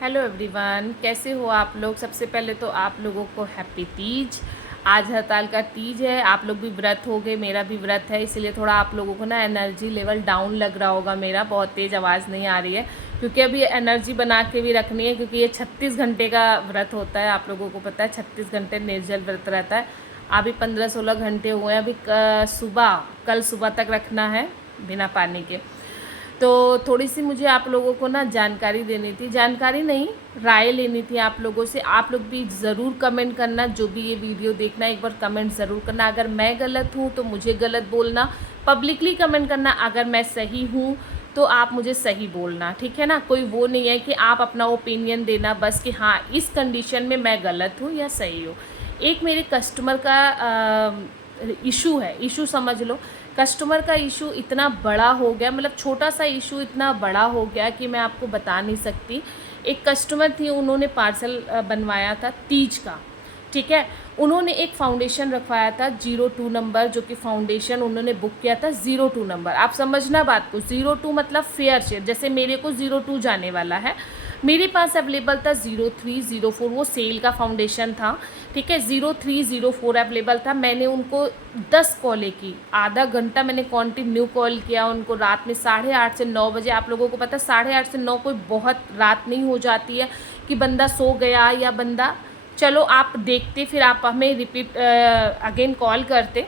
Hello everyone, कैसे हो आप लोग। सबसे पहले तो आप लोगों को हैप्पी तीज। आज हड़ताल का तीज है, आप लोग भी व्रत हो गए, मेरा भी व्रत है, इसलिए थोड़ा आप लोगों को ना एनर्जी लेवल डाउन लग रहा होगा। मेरा बहुत तेज़ आवाज़ नहीं आ रही है क्योंकि अभी एनर्जी बना के भी रखनी है, क्योंकि ये 36 घंटे का व्रत होता है। आप लोगों को पता है 36 घंटे निर्जल व्रत रहता है। अभी 15-16 घंटे हुए हैं। अभी कल सुबह तक रखना है बिना पानी के। तो थोड़ी सी मुझे आप लोगों को ना जानकारी देनी थी, जानकारी नहीं, राय लेनी थी आप लोगों से। आप लोग भी ज़रूर कमेंट करना, जो भी ये वीडियो देखना एक बार कमेंट ज़रूर करना। अगर मैं गलत हूँ तो मुझे गलत बोलना, पब्लिकली कमेंट करना। अगर मैं सही हूँ तो आप मुझे सही बोलना, ठीक है ना। कोई वो नहीं है कि आप अपना ओपिनियन देना बस कि हाँ इस कंडीशन में मैं गलत हूँ या सही हूँ। एक मेरे कस्टमर का इशू है, इशू समझ लो। कस्टमर का इशू इतना बड़ा हो गया, मतलब छोटा सा इशू इतना बड़ा हो गया कि मैं आपको बता नहीं सकती। एक कस्टमर थी, उन्होंने पार्सल बनवाया था तीज का, ठीक है। उन्होंने एक फाउंडेशन रखवाया था 02 नंबर, जो कि फाउंडेशन उन्होंने बुक किया था 02 नंबर। आप समझना बात को, 02 मतलब फेयर शेयर, जैसे मेरे को 02 जाने वाला है, मेरे पास अवेलेबल था 03, 04, वो सेल का फाउंडेशन था, ठीक है। 03, 04 अवेलेबल था। मैंने उनको 10 कॉलें की, आधा घंटा मैंने कंटिन्यू कॉल किया उनको, रात में 8:30 से 9 बजे। आप लोगों को पता है 8:30 से 9 कोई बहुत रात नहीं हो जाती है कि बंदा सो गया या बंदा, चलो आप देखते फिर आप हमें रिपीट अगेन कॉल करते,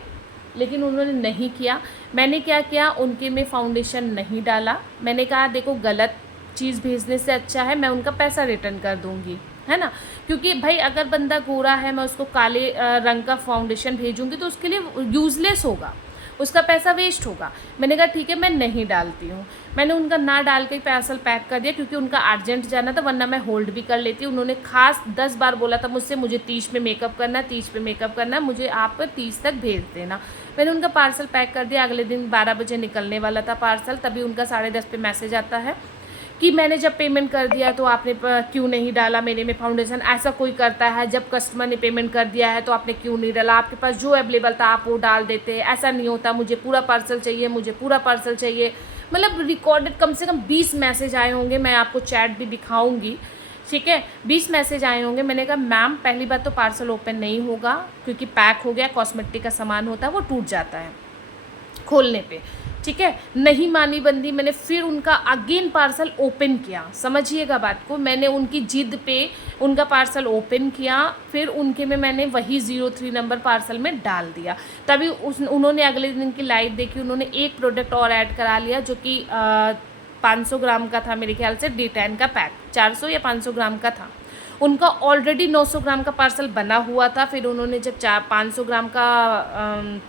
लेकिन उन्होंने नहीं किया। मैंने क्या किया, उनके में फाउंडेशन नहीं डाला। मैंने कहा देखो गलत चीज़ भेजने से अच्छा है मैं उनका पैसा रिटर्न कर दूँगी, है ना। क्योंकि भाई अगर बंदा गोरा है, मैं उसको काले रंग का फाउंडेशन भेजूँगी तो उसके लिए यूज़लेस होगा, उसका पैसा वेस्ट होगा। मैंने कहा ठीक है मैं नहीं डालती हूँ। मैंने उनका ना डाल के पार्सल पैक कर दिया, क्योंकि उनका अर्जेंट जाना था, वरना मैं होल्ड भी कर लेती। उन्होंने खास 10 बार बोला था मुझसे, मुझे 30 में मेकअप करना, 30 पे मेकअप करना, मुझे आप 30 तक भेज देना। मैंने उनका पार्सल पैक कर दिया। अगले दिन 12 बजे निकलने वाला था पार्सल, तभी उनका 10:30 पे मैसेज आता है कि मैंने जब पेमेंट कर दिया तो आपने क्यों नहीं डाला मेरे में फाउंडेशन। ऐसा कोई करता है, जब कस्टमर ने पेमेंट कर दिया है तो आपने क्यों नहीं डाला, आपके पास जो अवेलेबल था आप वो डाल देते। ऐसा नहीं होता, मुझे पूरा पार्सल चाहिए, मुझे पूरा पार्सल चाहिए। मतलब रिकॉर्डेड कम से कम 20 मैसेज आए होंगे, मैं आपको चैट भी दिखाऊंगी, ठीक है। 20 मैसेज आए होंगे। मैंने कहा मैम पहली बात तो पार्सल ओपन नहीं होगा, क्योंकि पैक हो गया, कॉस्मेटिक का सामान होता है वो टूट जाता है खोलने पे, ठीक है। नहीं मानी बंदी, मैंने फिर उनका अगेन पार्सल ओपन किया, समझिएगा बात को। मैंने उनकी जिद पे उनका पार्सल ओपन किया, फिर उनके में मैंने वही 03 नंबर पार्सल में डाल दिया। तभी उन्होंने अगले दिन की लाइव देखी, उन्होंने एक प्रोडक्ट और ऐड करा लिया, जो कि 500 ग्राम का था मेरे ख्याल से, D10 का पैक 400 या 500 ग्राम का था। उनका ऑलरेडी 900 ग्राम का पार्सल बना हुआ था। फिर उन्होंने जब 500 ग्राम का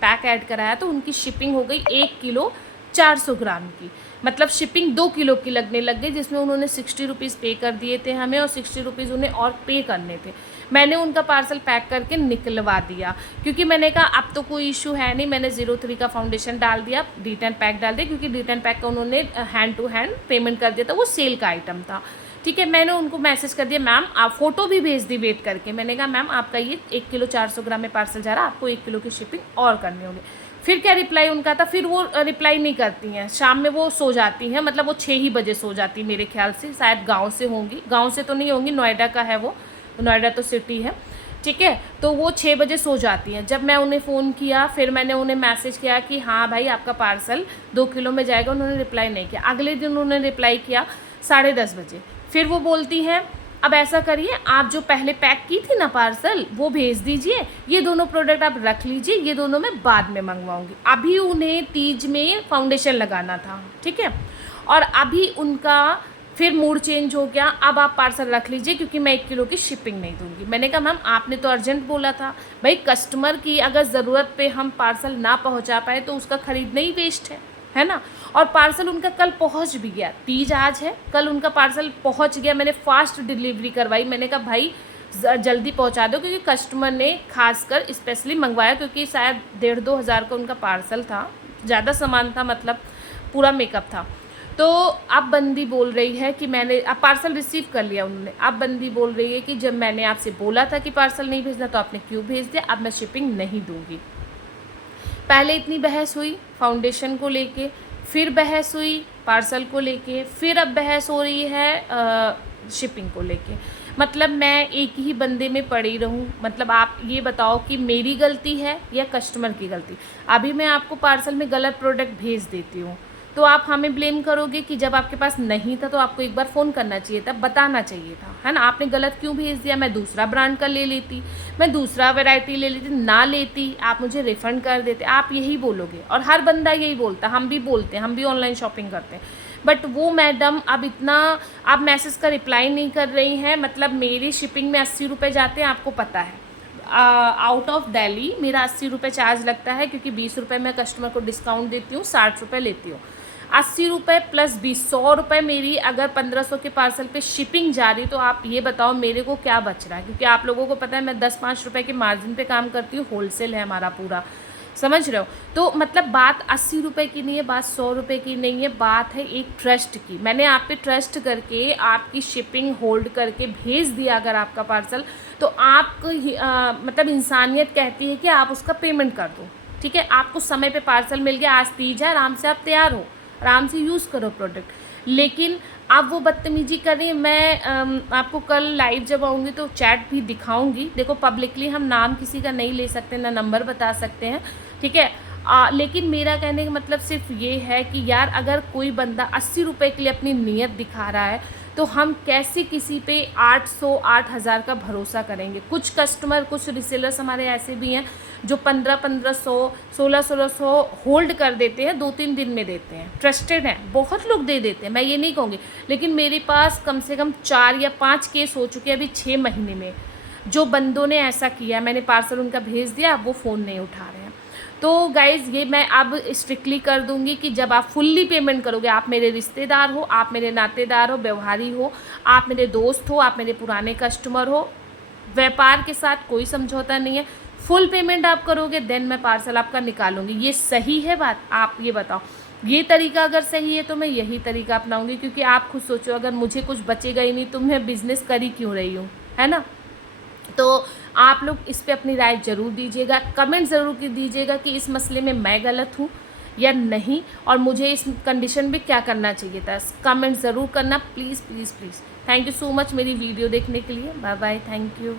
पैक ऐड कराया तो उनकी शिपिंग हो गई 1 किलो 400 ग्राम की, मतलब शिपिंग 2 किलो की लगने लग गई, जिसमें उन्होंने 60 रुपीज़ पे कर दिए थे हमें, और 60 रुपीज़ उन्हें और पे करने थे। मैंने उनका पार्सल पैक करके निकलवा दिया, क्योंकि मैंने कहा अब तो कोई इशू है नहीं। मैंने 03 का फाउंडेशन डाल दिया, D10 पैक डाल दिया, क्योंकि D10 पैक का उन्होंने हैंड टू हैंड पेमेंट कर दिया था, वो सेल का आइटम था, ठीक है। मैंने उनको मैसेज कर दिया, मैम आप फ़ोटो भी भेज दी वेट करके। मैंने कहा मैम आपका ये 1 किलो 400 ग्राम में पार्सल जा रहा है, आपको 1 किलो की शिपिंग और करनी होगी। फिर क्या रिप्लाई उनका था, फिर वो रिप्लाई नहीं करती हैं, शाम में वो सो जाती हैं, मतलब वो 6 ही बजे सो जाती है मेरे ख्याल से, शायद गाँव से होंगी, गाँव से तो नहीं होंगी, नोएडा का है वो, नोएडा तो सिटी है, ठीक है। तो वो 6 बजे सो जाती हैं। जब मैं उन्हें फ़ोन किया, फिर मैंने उन्हें मैसेज किया कि हाँ भाई आपका पार्सल 2 किलो में जाएगा, उन्होंने रिप्लाई नहीं किया। अगले दिन उन्होंने रिप्लाई किया 10:30 बजे। फिर वो बोलती हैं अब ऐसा करिए, आप जो पहले पैक की थी ना पार्सल वो भेज दीजिए, ये दोनों प्रोडक्ट आप रख लीजिए, ये दोनों मैं बाद में मंगवाऊंगी। अभी उन्हें तीज में फाउंडेशन लगाना था, ठीक है, और अभी उनका फिर मूड चेंज हो गया, अब आप पार्सल रख लीजिए क्योंकि मैं 1 किलो की शिपिंग नहीं दूंगी। मैंने कहा मैम आपने तो अर्जेंट बोला था, भाई कस्टमर की अगर ज़रूरत पे हम पार्सल ना पहुंचा पाए तो उसका खरीदना ही वेस्ट है ना। और पार्सल उनका कल पहुंच भी गया, तीज आज है, कल उनका पार्सल पहुंच गया। मैंने फास्ट डिलीवरी करवाई, मैंने कहा भाई जल्दी पहुंचा दो, क्योंकि कस्टमर ने खासकर स्पेशली मंगवाया, क्योंकि शायद 1,500-2 हज़ार का उनका पार्सल था, ज़्यादा सामान था, मतलब पूरा मेकअप था। तो अब बंदी बोल रही है कि मैंने अब पार्सल रिसीव कर लिया उन्होंने। अब बंदी बोल रही है कि जब मैंने आपसे बोला था कि पार्सल नहीं भेजना तो आपने क्यों भेज दिया, अब मैं शिपिंग नहीं दूंगी। पहले इतनी बहस हुई फाउंडेशन को लेके, फिर बहस हुई पार्सल को लेके, फिर अब बहस हो रही है शिपिंग को लेके। मतलब मैं एक ही बंदे में पड़ी रहूं? मतलब आप ये बताओ कि मेरी गलती है या कस्टमर की गलती? अभी मैं आपको पार्सल में गलत प्रोडक्ट भेज देती हूँ, तो आप हमें ब्लेम करोगे कि जब आपके पास नहीं था तो आपको एक बार फ़ोन करना चाहिए था, बताना चाहिए था, है ना? आपने गलत क्यों भेज दिया? मैं दूसरा ब्रांड का ले लेती, मैं दूसरा वैरायटी ले लेती, ना लेती, आप मुझे रिफ़ंड कर देते। आप यही बोलोगे और हर बंदा यही बोलता, हम भी बोलते हैं, हम भी ऑनलाइन शॉपिंग करते हैं। बट वो मैडम अब इतना, आप मैसेज का रिप्लाई नहीं कर रही हैं। मतलब मेरी शिपिंग में 80 रुपये जाते हैं, आपको पता है। आउट ऑफ दिल्ली मेरा 80 रुपये चार्ज लगता है, क्योंकि 20 रुपये मैं कस्टमर को डिस्काउंट देती हूँ, 60 रुपये लेती हूँ। 80 रुपये प्लस 20, 100 रुपये मेरी अगर 1500 के पार्सल पे शिपिंग जा रही, तो आप ये बताओ मेरे को क्या बच रहा है? क्योंकि आप लोगों को पता है मैं 10-5 रुपये के मार्जिन पे काम करती हूँ, होलसेल है हमारा पूरा, समझ रहे हो? तो मतलब बात 80 रुपये की नहीं है, बात 100 रुपये की नहीं है, बात है एक ट्रस्ट की। मैंने आप पे ट्रस्ट करके आपकी शिपिंग होल्ड करके भेज दिया अगर आपका पार्सल, तो आपको मतलब इंसानियत कहती है कि आप उसका पेमेंट कर दो, ठीक है? आपको समय पे पार्सल मिल गया, आज तीज है, आराम से आप तैयार हो, आराम से यूज़ करो प्रोडक्ट। लेकिन आप वो बदतमीजी कर रही हैं। मैं आपको कल लाइव जब आऊँगी तो चैट भी दिखाऊंगी। देखो पब्लिकली हम नाम किसी का नहीं ले सकते, ना नंबर बता सकते हैं, ठीक है? लेकिन मेरा कहने का मतलब सिर्फ ये है कि यार अगर कोई बंदा 80 रुपये के लिए अपनी नीयत दिखा रहा है, तो हम कैसे किसी पे 800 8000 का भरोसा करेंगे? कुछ कस्टमर, कुछ रिसेलर्स हमारे ऐसे भी हैं जो 1500 1600 होल्ड कर देते हैं, 2-3 दिन में देते हैं, ट्रस्टेड हैं, बहुत लोग दे देते हैं, मैं ये नहीं कहूँगी। लेकिन मेरे पास कम से कम 4 या 5 केस हो चुके हैं अभी 6 महीने में, जो बंदों ने ऐसा किया, मैंने पार्सल उनका भेज दिया, वो फ़ोन नहीं उठा रहे हैं। तो गाइज़ ये मैं अब स्ट्रिक्टली कर दूंगी कि जब आप फुल्ली पेमेंट करोगे, आप मेरे रिश्तेदार हो, आप मेरे नातेदार हो, व्यवहारी हो, आप मेरे दोस्त हो, आप मेरे पुराने कस्टमर हो, व्यापार के साथ कोई समझौता नहीं है, फुल पेमेंट आप करोगे देन मैं पार्सल आपका निकालूंगी। ये सही है बात? आप ये बताओ, ये तरीका अगर सही है तो मैं यही तरीका अपनाऊंगी, क्योंकि आप खुद सोचो अगर मुझे कुछ बचेगा ही नहीं तो मैं बिज़नेस कर ही क्यों रही हूँ, है ना? तो आप लोग इस पे अपनी राय ज़रूर दीजिएगा, कमेंट ज़रूर दीजिएगा कि इस मसले में मैं गलत हूँ या नहीं, और मुझे इस कंडीशन में क्या करना चाहिए था। कमेंट ज़रूर करना please please please. Thank you so much मेरी वीडियो देखने के लिए। Bye bye, thank you.